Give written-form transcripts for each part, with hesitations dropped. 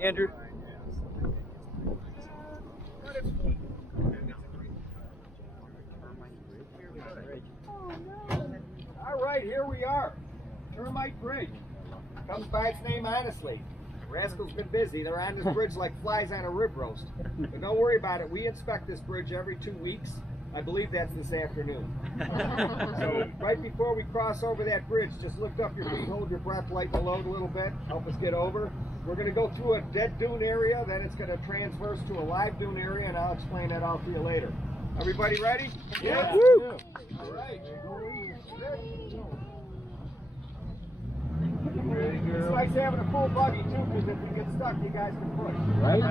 Andrew. All right, here we are. Termite Bridge. Comes by its name honestly. Rascals been busy. They're on this bridge like flies on a rib roast. But don't worry about it. We inspect this bridge every 2 weeks. I believe that's this afternoon. So right before we cross over that bridge, just lift up your feet, hold your breath, lighten the load a little bit, help us get over. We're going to go through a dead dune area, then it's going to transverse to a live dune area, and I'll explain that all to you later. Everybody ready? Yeah. Woo! All right. It's like having a full buggy too, because if you get stuck, you guys can push. Right?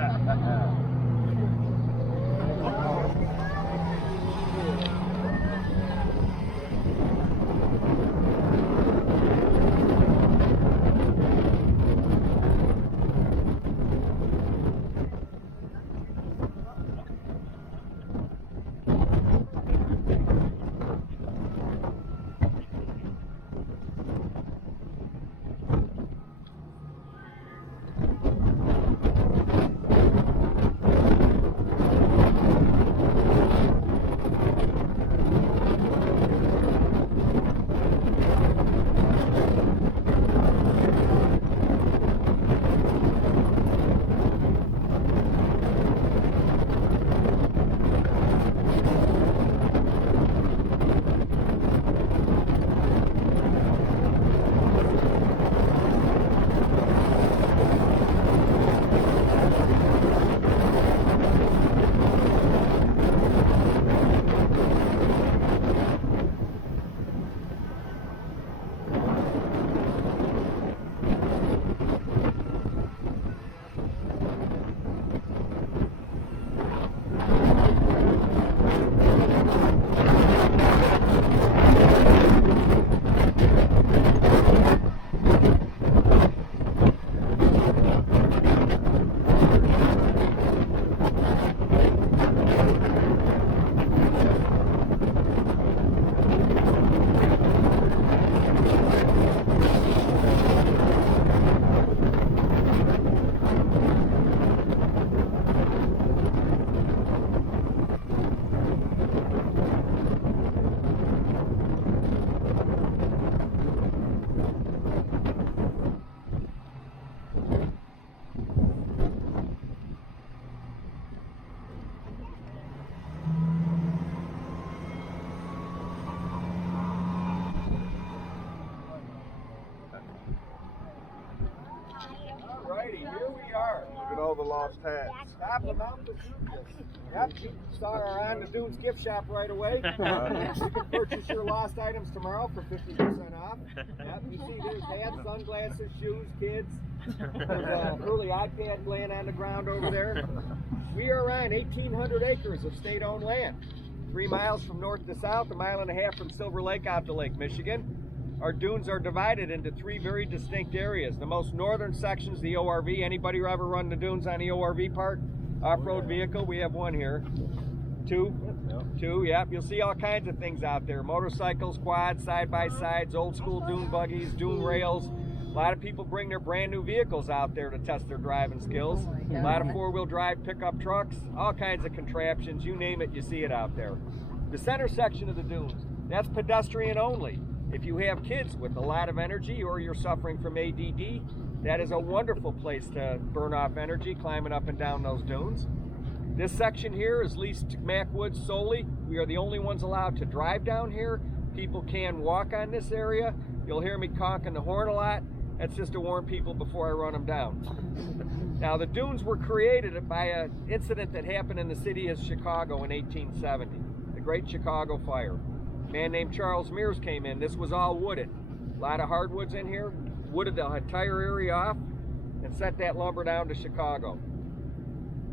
All the lost hats. Stop them out the Yep, you saw her on the Dunes gift shop right away. You can purchase your lost items tomorrow for 50% off. Yep, you see there's hats, sunglasses, shoes, kids. There's early iPad laying on the ground over there. We are on 1,800 acres of state-owned land. 3 miles from north to south, 1.5 miles from Silver Lake out to Lake Michigan. Our dunes are divided into 3 very distinct areas. The most northern section's the ORV. Anybody ever run the dunes on the ORV park? Off-road vehicle, we have one here. Two, yep. You'll see all kinds of things out there. Motorcycles, quads, side-by-sides, old school dune buggies, dune rails. A lot of people bring their brand new vehicles out there to test their driving skills. A lot of 4-wheel drive pickup trucks, all kinds of contraptions, you name it, you see it out there. The center section of the dunes, that's pedestrian only. If you have kids with a lot of energy or you're suffering from ADD, that is a wonderful place to burn off energy climbing up and down those dunes. This section here is leased to Macwoods solely. We are the only ones allowed to drive down here. People can walk on this area. You'll hear me conking the horn a lot. That's just to warn people before I run them down. Now, the dunes were created by an incident that happened in the city of Chicago in 1870, the Great Chicago Fire. A man named Charles Mears came in. This was all wooded. A lot of hardwoods in here. Wooded the entire area off and sent that lumber down to Chicago.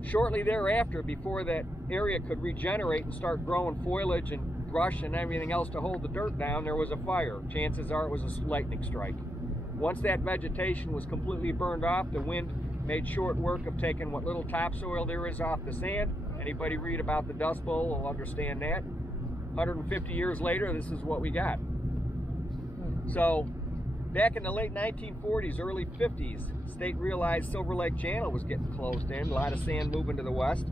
Shortly thereafter, before that area could regenerate and start growing foliage and brush and everything else to hold the dirt down, there was a fire. Chances are it was a lightning strike. Once that vegetation was completely burned off, the wind made short work of taking what little topsoil there is off the sand. Anybody read about the Dust Bowl will understand that. 150 years later, this is what we got. So Back in the late 1940s, early 50s, state realized Silver Lake Channel was getting closed in, a lot of sand moving to the west.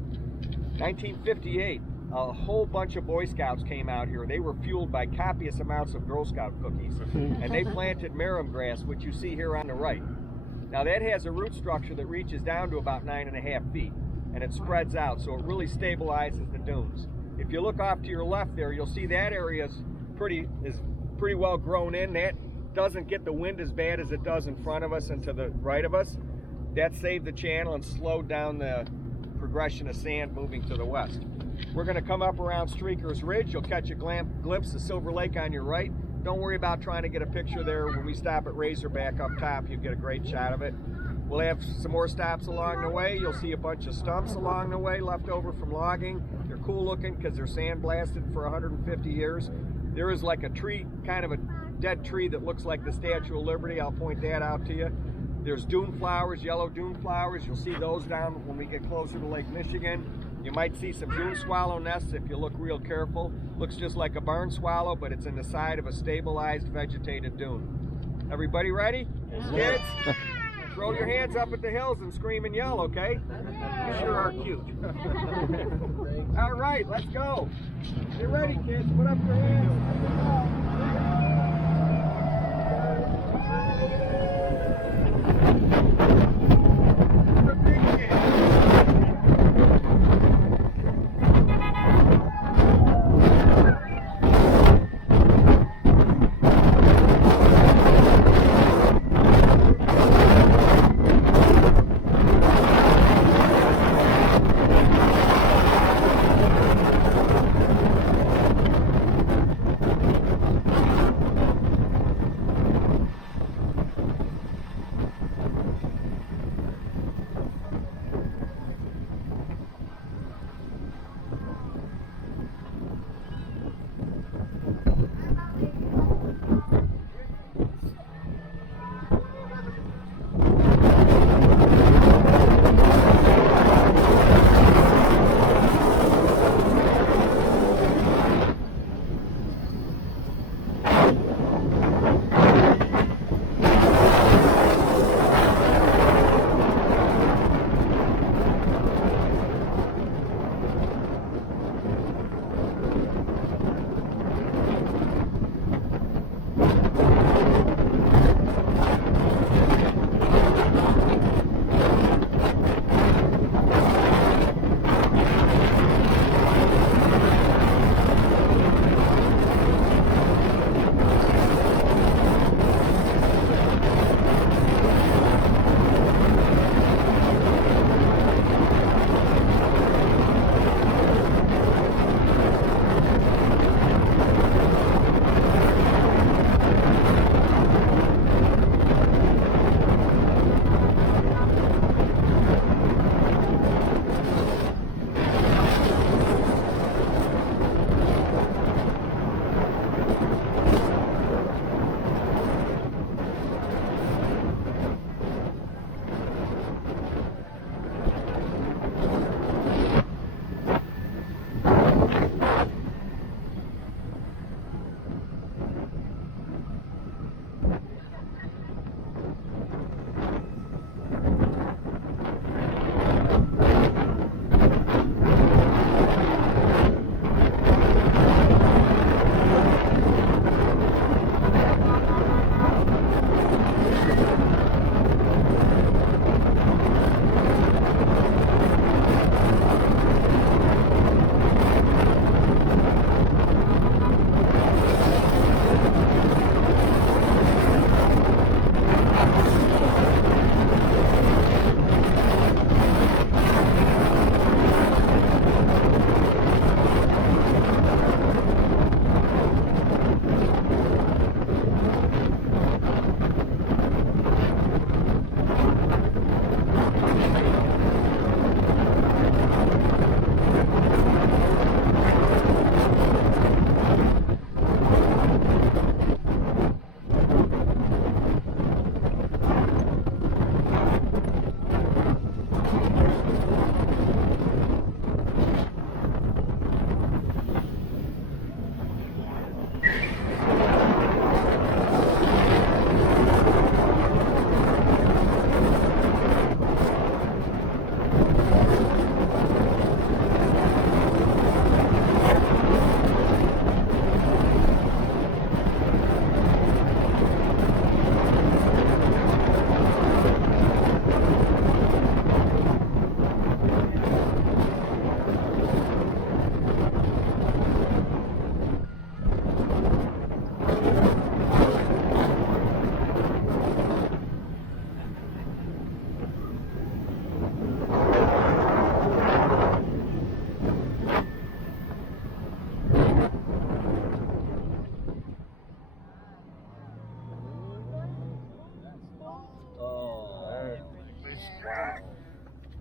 1958, a whole bunch of Boy Scouts came out here. They were fueled by copious amounts of Girl Scout cookies, and they planted marram grass, which you see here on the right. Now that has a root structure that reaches down to about 9.5 feet, and it spreads out, so it really stabilizes the dunes. If you look off to your left there, you'll see that area is pretty well grown in. That doesn't get the wind as bad as it does in front of us and to the right of us. That saved the channel and slowed down the progression of sand moving to the west. We're going to come up around Streaker's Ridge. You'll catch a glimpse of Silver Lake on your right. Don't worry about trying to get a picture there. When we stop at Razorback up top, you'll get a great shot of it. We'll have some more stops along the way. You'll see a bunch of stumps along the way left over from logging. They're cool looking because they're sandblasted for 150 years. There is like a tree, kind of a dead tree that looks like the Statue of Liberty. I'll point that out to you. There's dune flowers, yellow dune flowers. You'll see those down when we get closer to Lake Michigan. You might see some dune swallow nests if you look real careful. Looks just like a barn swallow, but it's in the side of a stabilized vegetated dune. Everybody ready? Yes. Kids, throw your hands up at the hills and scream and yell, okay? You sure are cute. All right, let's go. Get ready, kids. Put up your hands.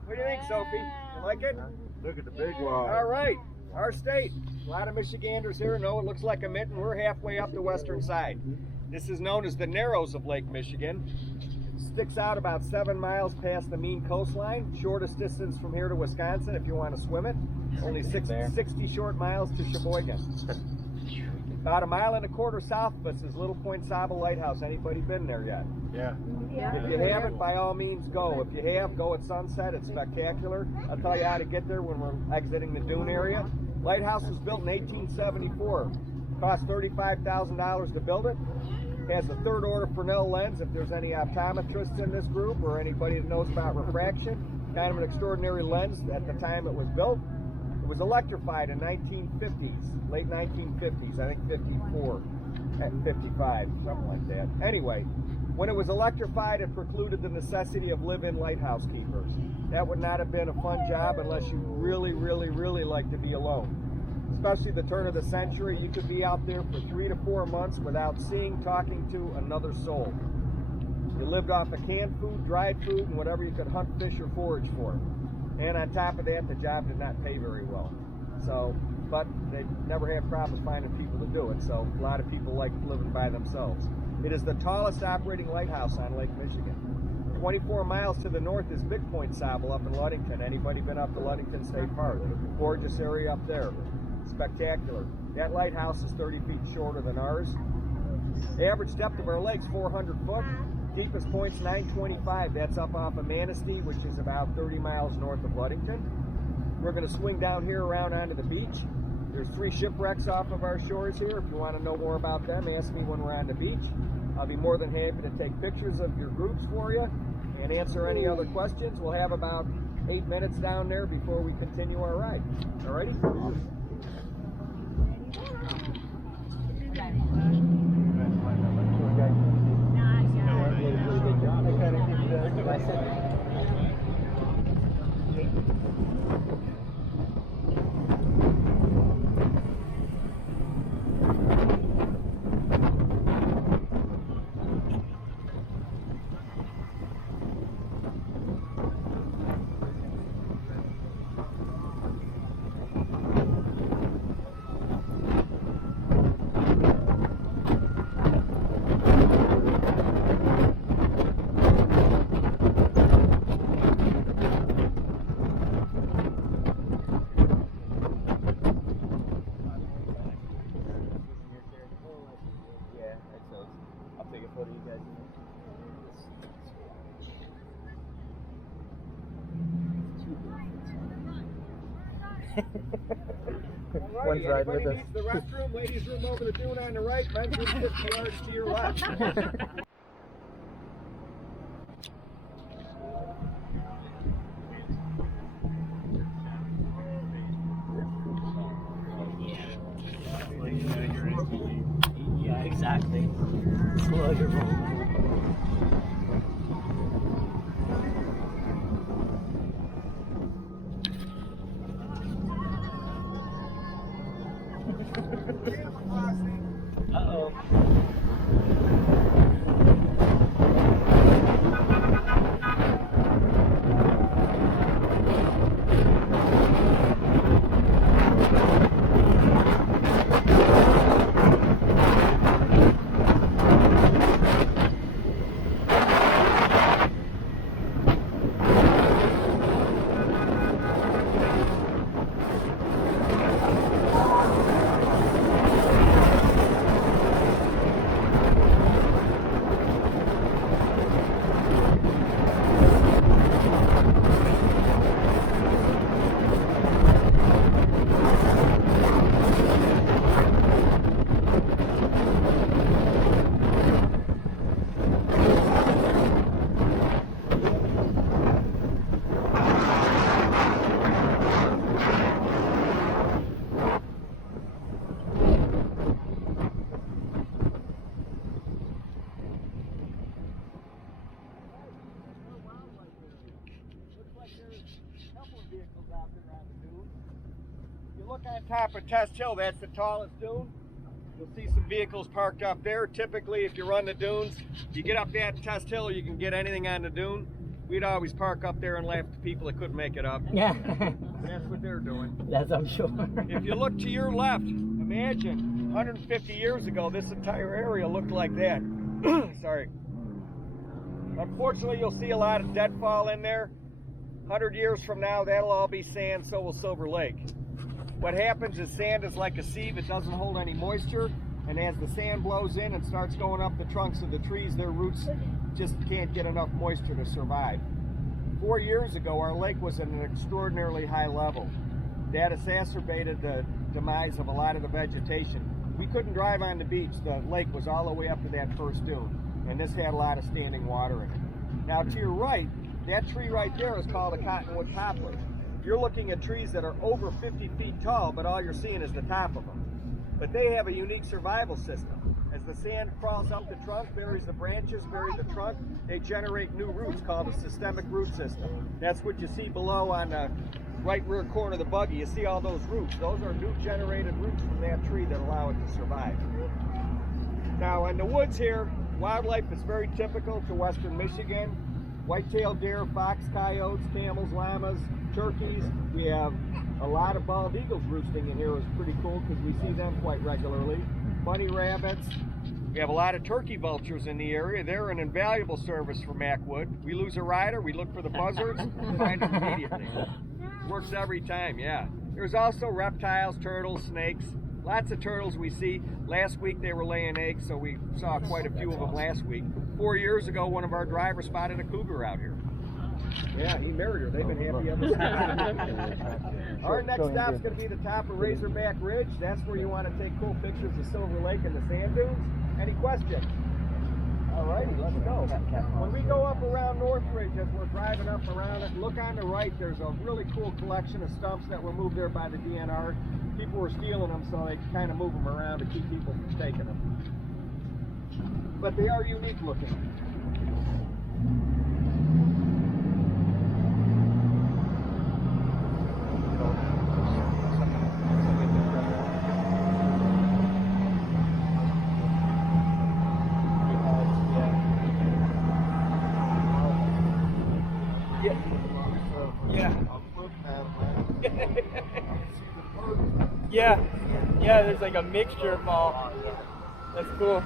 What do you think, Sophie? You like it? Look at the big wall. All right, our state. A lot of Michiganders here know it looks like a mitten. We're halfway up the western side. This is known as the Narrows of Lake Michigan. Sticks out about 7 miles past the mean coastline. Shortest distance from here to Wisconsin if you want to swim it. Only 60 short miles to Sheboygan. About 1.25 miles south of us is Little Point Saba Lighthouse. Anybody been there yet? Yeah. If you haven't, by all means go. If you have, go at sunset. It's spectacular. I'll tell you how to get there when we're exiting the dune area. Lighthouse was built in 1874. Cost $35,000 to build it. Has a 3rd order Fresnel lens if there's any optometrists in this group or anybody that knows about refraction. Kind of an extraordinary lens at the time it was built. It was electrified in 1950s, late 1950s, I think 54, 55, something like that. Anyway, when it was electrified, it precluded the necessity of live-in lighthouse keepers. That would not have been a fun job unless you really, really, really like to be alone. Especially the turn of the century, you could be out there for 3 to 4 months without seeing, talking to another soul. You lived off of canned food, dried food, and whatever you could hunt, fish, or forage for. And on top of that, the job did not pay very well. So, but they never had problems finding people to do it. So a lot of people like living by themselves. It is the tallest operating lighthouse on Lake Michigan. 24 miles to the north is Big Point Saba up in Ludington. Anybody been up to Ludington State Park? Gorgeous area up there. Spectacular. That lighthouse is 30 feet shorter than ours. The average depth of our lake's 400 foot. Deepest point's 925. That's up off of Manistee, which is about 30 miles north of Ludington. We're going to swing down here around onto the beach. There's 3 shipwrecks off of our shores here. If you want to know more about them, ask me when we're on the beach. I'll be more than happy to take pictures of your groups for you and answer any other questions. We'll have about 8 minutes down there before we continue our ride. Alrighty? One's right with us. Needs the restroom, ladies' room over the dune on the right, men's room 50 yards to your left. Yeah, exactly. It's wonderful. Uh-oh. Look on top of Test Hill, that's the tallest dune. You'll see some vehicles parked up there. Typically, if you run the dunes, you get up that Test Hill, you can get anything on the dune. we'd always park up there and laugh at the people that couldn't make it up. Yeah. That's what they're doing. That's, I'm sure. If you look to your left, imagine 150 years ago, this entire area looked like that. Sorry. Unfortunately, you'll see a lot of deadfall in there. 100 years from now, that'll all be sand, so will Silver Lake. What happens is sand is like a sieve, it doesn't hold any moisture, and as the sand blows in and starts going up the trunks of the trees, their roots just can't get enough moisture to survive. 4 years ago, our lake was at an extraordinarily high level. That exacerbated the demise of a lot of the vegetation. We couldn't drive on the beach. The lake was all the way up to that first dune, and this had a lot of standing water in it. Now to your right, that tree right there is called a cottonwood poplar. You're looking at trees that are over 50 feet tall, but all you're seeing is the top of them. But they have a unique survival system. As the sand crawls up the trunk, buries the branches, buries the trunk, they generate new roots called a systemic root system. That's what you see below on the right rear corner of the buggy. You see all those roots. Those are new generated roots from that tree that allow it to survive. Now in the woods here, wildlife is very typical to western Michigan. White-tailed deer, fox, coyotes, camels, llamas, turkeys. We have a lot of bald eagles roosting in here. It's pretty cool because we see them quite regularly. Bunny rabbits. We have a lot of turkey vultures in the area. They're an invaluable service for Macwood. We lose a rider, we look for the buzzards, find them immediately. Works every time, yeah. There's also reptiles, turtles, snakes. Lots of turtles we see. Last week they were laying eggs, so we saw quite a few of them last week. 4 years ago, one of our drivers spotted a cougar out here. Yeah, he married her. They've been happy ever since. Our next stop's going to be the top of Razorback Ridge. That's where you want to take cool pictures of Silver Lake and the sand dunes. Any questions? All righty, let's go. When we go up around Northridge, as we're driving up around it, look on the right, there's a really cool collection of stumps that were moved there by the DNR. People were stealing them, so they kind of move them around to keep people from taking them. But they are unique looking. Yeah, there's like a mixture of all. That's cool.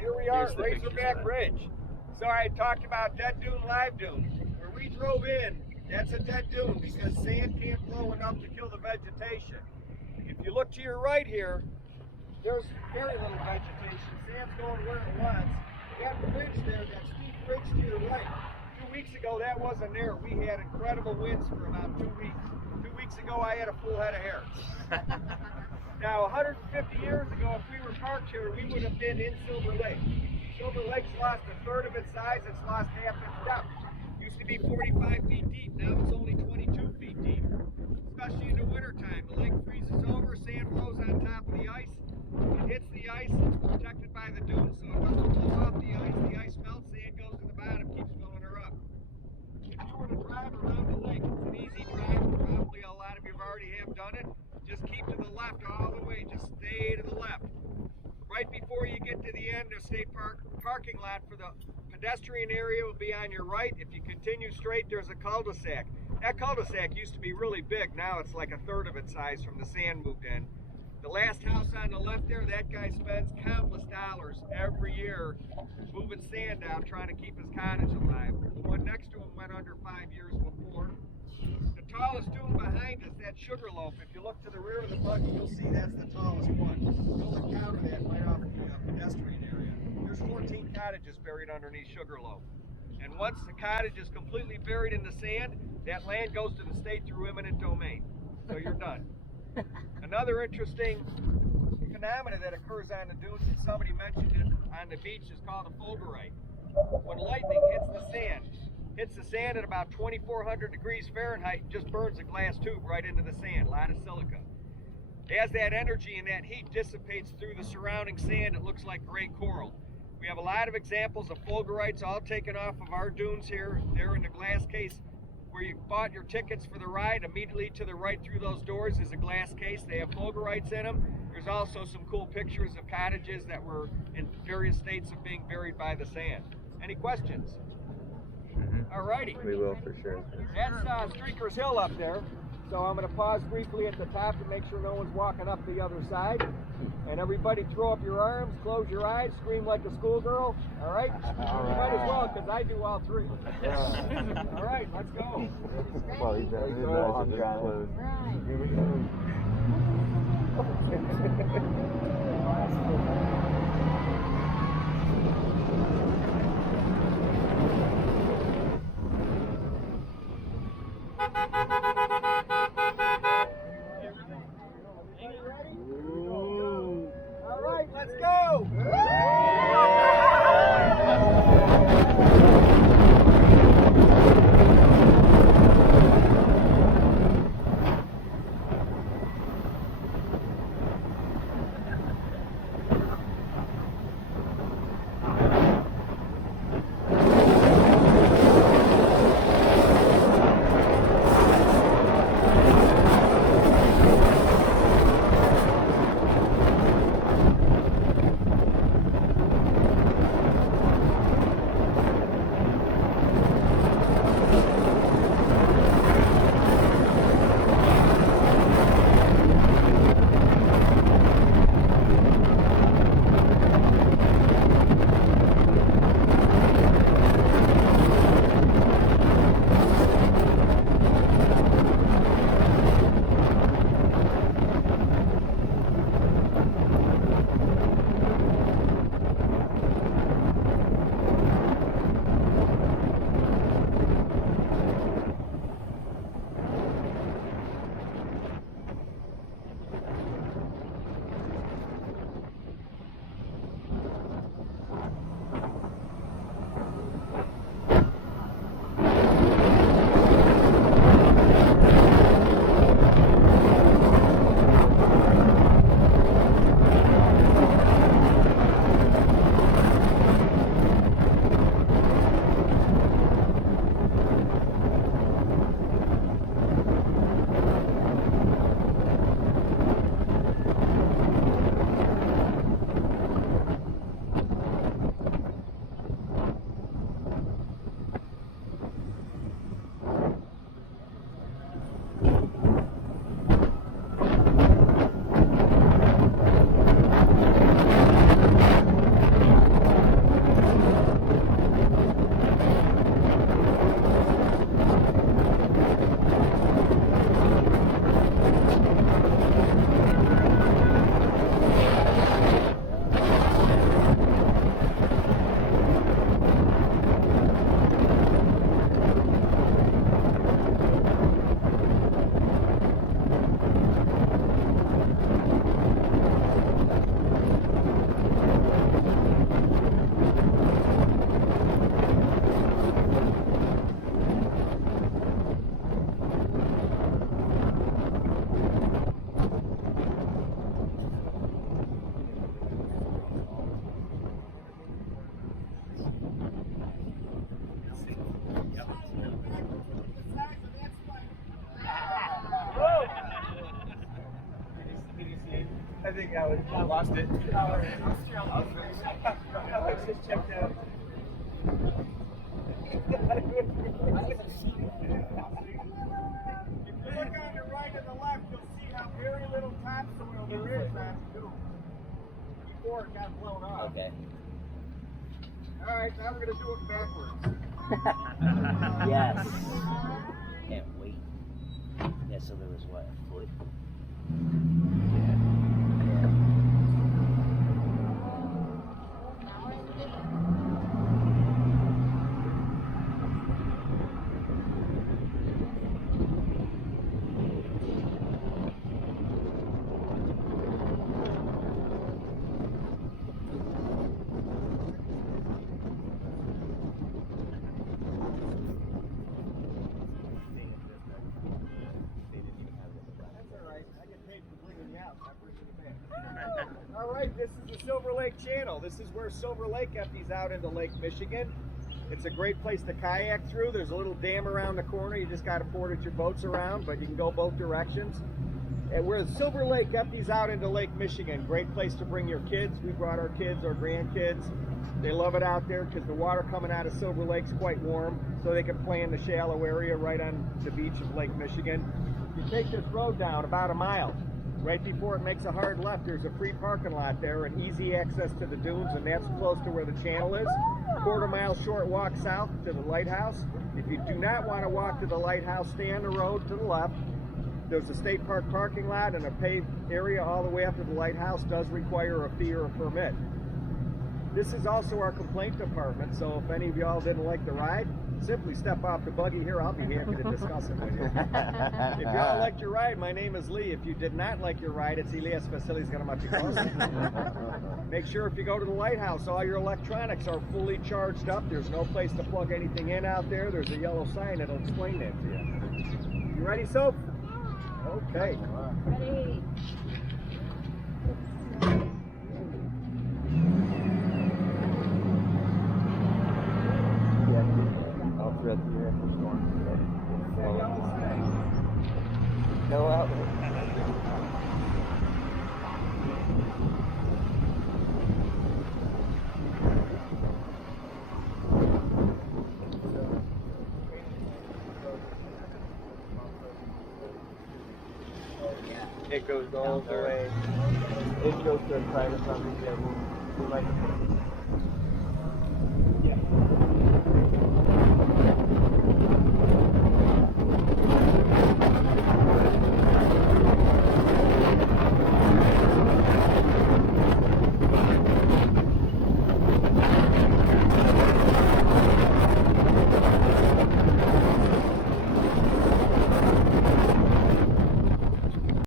Here we are at Razorback Ridge. So I talked about dead dune, live dune. Where we drove in, that's a dead dune because sand can't blow enough to kill the vegetation. If you look to your right here, there's very little vegetation. Sand's going where it wants. That ridge there, that steep ridge to your right, 2 weeks ago that wasn't there. We had incredible winds for about 2 weeks. 2 weeks ago I had a full head of hair. Now, 150 years ago, if we were parked here, we would have been in Silver Lake. Silver Lake's lost a third of its size, it's lost half its depth. Used to be 45 feet deep, now it's only 22 feet deep. Especially in the wintertime, the lake freezes over, sand flows on top of the ice. It hits the ice, it's protected by the dunes, so it doesn't blow off the ice melts, sand goes to the bottom, keeps filling her up. If you were to drive around the lake, it's an easy drive, probably a lot of you already have done it. Just keep to the left all the way, just stay to the left. parking lot for the pedestrian area will be on your right. If you continue straight, there's a cul-de-sac. That cul-de-sac used to be really big. Now it's like a third of its size from the sand moved in. The last house on the left there, that guy spends countless dollars every year moving sand out, trying to keep his cottage alive. The one next to him went under 5 years before. The tallest dune behind us, that Sugarloaf, if you look to the rear of the buggy, you'll see that's the tallest one. You'll encounter that right off the pedestrian area. There's 14 cottages buried underneath Sugarloaf. And once the cottage is completely buried in the sand, that land goes to the state through eminent domain. So you're done. Another interesting phenomena that occurs on the dunes, and somebody mentioned it on the beach, is called a fulgurite. When lightning hits the sand at about 2,400 degrees Fahrenheit, and just burns a glass tube right into the sand, a lot of silica. As that energy and that heat dissipates through the surrounding sand, it looks like gray coral. We have a lot of examples of fulgurites all taken off of our dunes here. They're in the glass case where you bought your tickets for the ride. Immediately to the right through those doors is a glass case. They have fulgurites in them. There's also some cool pictures of cottages that were in various states of being buried by the sand. Any questions? All righty. We will for sure. That's Streaker's Hill up there. So I'm going to pause briefly at the top to make sure no one's walking up the other side. And everybody throw up your arms, close your eyes, scream like a schoolgirl. All right? You might as well, because I do all three. All right, let's go. Well, his eyes are just closed. Here we go. All right, let's go. I think I lost it. Alex just checked out. If you look on the right and the left, you'll see how very little topsoil there is on Dune before it got blown off. Okay. All right, now we're going to do it backwards. Yes. Can't wait. Yeah, so there was what, a foot? All right, this is the Silver Lake Channel. This is where Silver Lake empties out into Lake Michigan. It's a great place to kayak through. There's a little dam around the corner. You just got to portage your boats around, but you can go both directions. And where Silver Lake empties out into Lake Michigan, great place to bring your kids. We brought our kids, our grandkids. They love it out there because the water coming out of Silver Lake's quite warm, so they can play in the shallow area right on the beach of Lake Michigan. You take this road down about a mile. Right before it makes a hard left, there's a free parking lot there and easy access to the dunes, and that's close to where the channel is. Quarter-mile short walk south to the lighthouse. If you do not want to walk to the lighthouse, stay on the road to the left. There's a state park parking lot and a paved area all the way up to the lighthouse. Does require a fee or a permit. This is also our complaint department, so if any of y'all didn't like the ride, simply step off the buggy here. I'll be happy to discuss it with you. If y'all liked your ride, my name is Lee. If you did not like your ride, it's Elias Vasilis Garamachikos. Make sure if you go to the lighthouse, all your electronics are fully charged up. There's no place to plug anything in out there. There's a yellow sign that'll explain that to you. You ready, Soap? Okay. Ready. I'll thread through here for storm. That yellow sign. No outlet. It goes all the way. It goes to a private property that we like to